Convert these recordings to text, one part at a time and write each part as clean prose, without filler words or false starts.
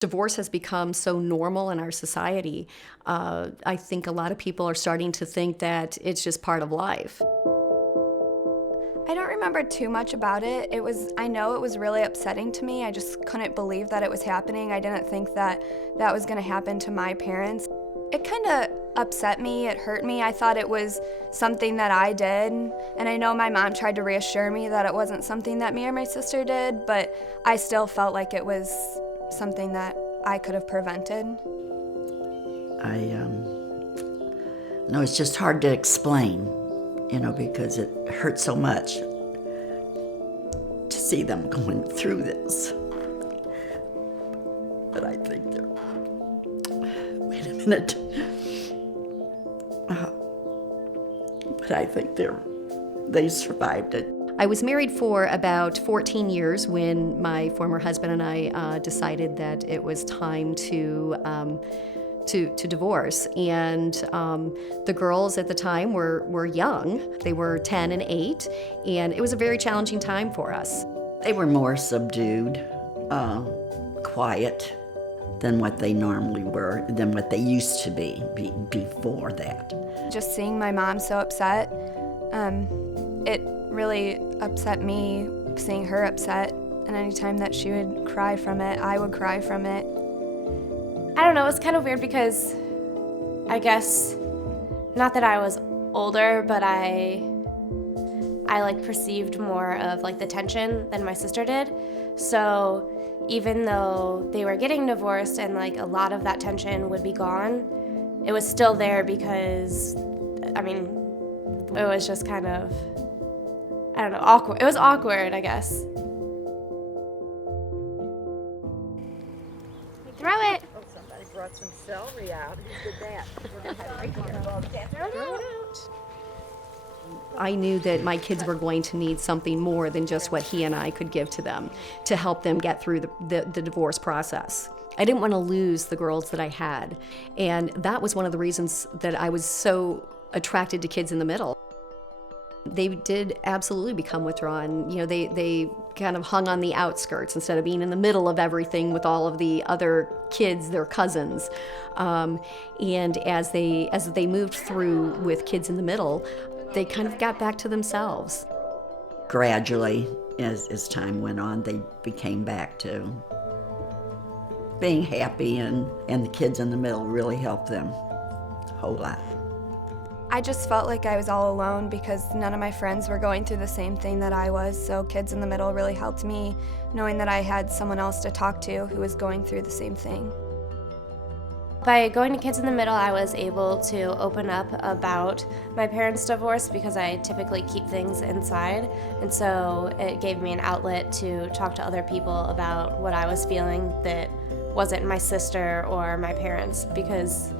Divorce has become so normal in our society. I think a lot of people are starting to think that it's just part of life. I don't remember too much about it. I know it was really upsetting to me. I just couldn't believe that it was happening. I didn't think that that was gonna happen to my parents. It kind of upset me, it hurt me. I thought it was something that I did. And I know my mom tried to reassure me that it wasn't something that me or my sister did, but I still felt like it was something that I could have prevented. No, it's just hard to explain, because it hurts so much to see them going through this. But I think wait a minute. But I think they survived it. I was married for about 14 years when my former husband and I decided that it was time to divorce. And the girls at the time were young. They were 10 and 8, and it was a very challenging time for us. They were more subdued, quiet than what they normally were, than what they used to be before that. Just seeing my mom so upset, it really upset me, seeing her upset, and anytime that she would cry from it, I would cry from it. I don't know, it's kind of weird because I guess, not that I was older, but I perceived more of the tension than my sister did. So even though they were getting divorced and a lot of that tension would be gone, it was still there because, it was just kind of, I don't know, awkward. It was awkward, I guess. Throw it. Oh, somebody brought some celery out. Who did that? We're going to have it right here. Throw it out. I knew that my kids were going to need something more than just what he and I could give to them to help them get through the divorce process. I didn't want to lose the girls that I had, and that was one of the reasons that I was so attracted to Kids in the Middle. They did absolutely become withdrawn. They kind of hung on the outskirts instead of being in the middle of everything with all of the other kids, their cousins. And as they moved through with Kids in the Middle, they kind of got back to themselves. Gradually, as time went on, they became back to being happy, and the Kids in the Middle really helped them a whole lot. I just felt like I was all alone because none of my friends were going through the same thing that I was, so Kids in the Middle really helped me, knowing that I had someone else to talk to who was going through the same thing. By going to Kids in the Middle, I was able to open up about my parents' divorce because I typically keep things inside, and so it gave me an outlet to talk to other people about what I was feeling that wasn't my sister or my parents, because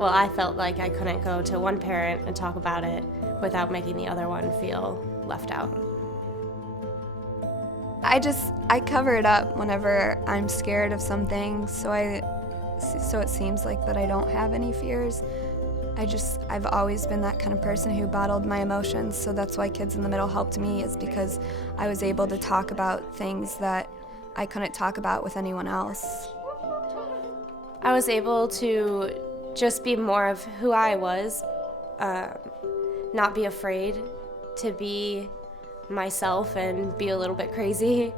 I felt like I couldn't go to one parent and talk about it without making the other one feel left out. I cover it up whenever I'm scared of something, so it seems like that I don't have any fears. I've always been that kind of person who bottled my emotions, so that's why Kids in the Middle helped me, is because I was able to talk about things that I couldn't talk about with anyone else. I was able to just be more of who I was, not be afraid to be myself and be a little bit crazy.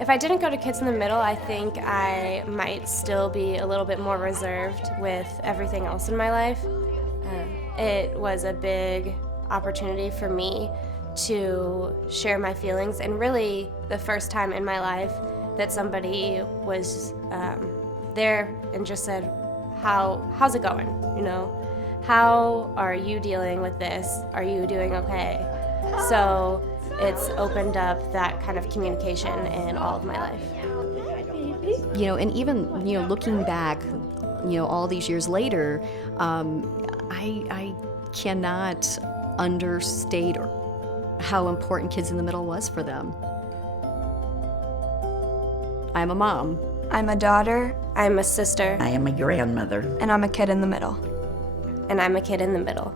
If I didn't go to Kids in the Middle, I think I might still be a little bit more reserved with everything else in my life. It was a big opportunity for me to share my feelings, and really the first time in my life that somebody was there and just said, how's it going? How are you dealing with this? Are you doing okay? So it's opened up that kind of communication in all of my life. And even, looking back, all these years later, I cannot understate how important Kids in the Middle was for them. I'm a mom. I'm a daughter. I'm a sister. I am a grandmother. And I'm a kid in the middle. And I'm a kid in the middle.